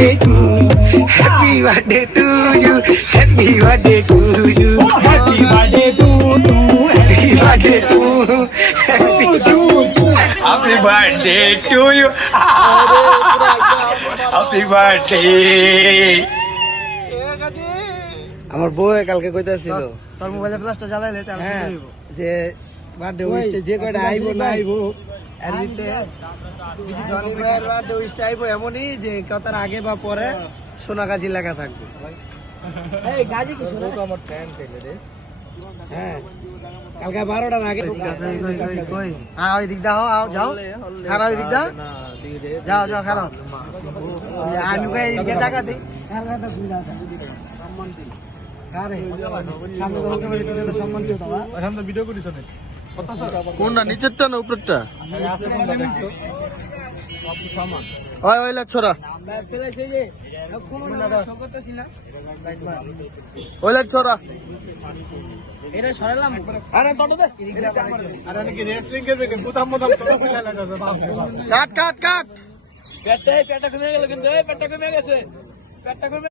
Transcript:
birthday to you. Happy birthday to you. Happy birthday to you. Happy birthday to you. Happy birthday to you. Happy birthday to you. Happy birthday. আমার বউ কালকে কইতাছিল তোর মোবাইলে ফ্ল্যাশটা জ্বালাইলে তাহলে হ্যাঁ যে birthday wish যে কয়টা আইবো না আইবো এর ভিতরে জনি ভাইয়ের বার্থডে উইশ আইবো এমনই যে কথার আগে বা পরে সোনাগাজী লেখা থাকবে। এই গাজি কি শোনা তো আমার ফ্যান পেলে রে। হ্যাঁ কালকে 12টার আগে কই আও এদিক দাও আও যাও খারাপ এদিক দাও যাও যাও খারাপ আমি কই এদিকে টাকা দেই খারাপটা সুবিধা আছে সম্মান দিই আরে সামনে দলকে বলি তো সম্মান দিও বাবা এখন তো ভিডিও করিস না কোনটা নিচেরটা না উপরেরটা ওই ওই লাগ ছড়া ফেলাইছে যে কোন না শো করতেছি না ওই লাগ ছড়া এটা সরালাম আরে তোটো দে আরে নাকি রেসলিং করবে কি বুতাম বুতাম তো ফেলা যাচ্ছে কাট কাট কাট পেটটা কমে গেল কিন্তু পেটটা কমে গেছে পেটটা কমে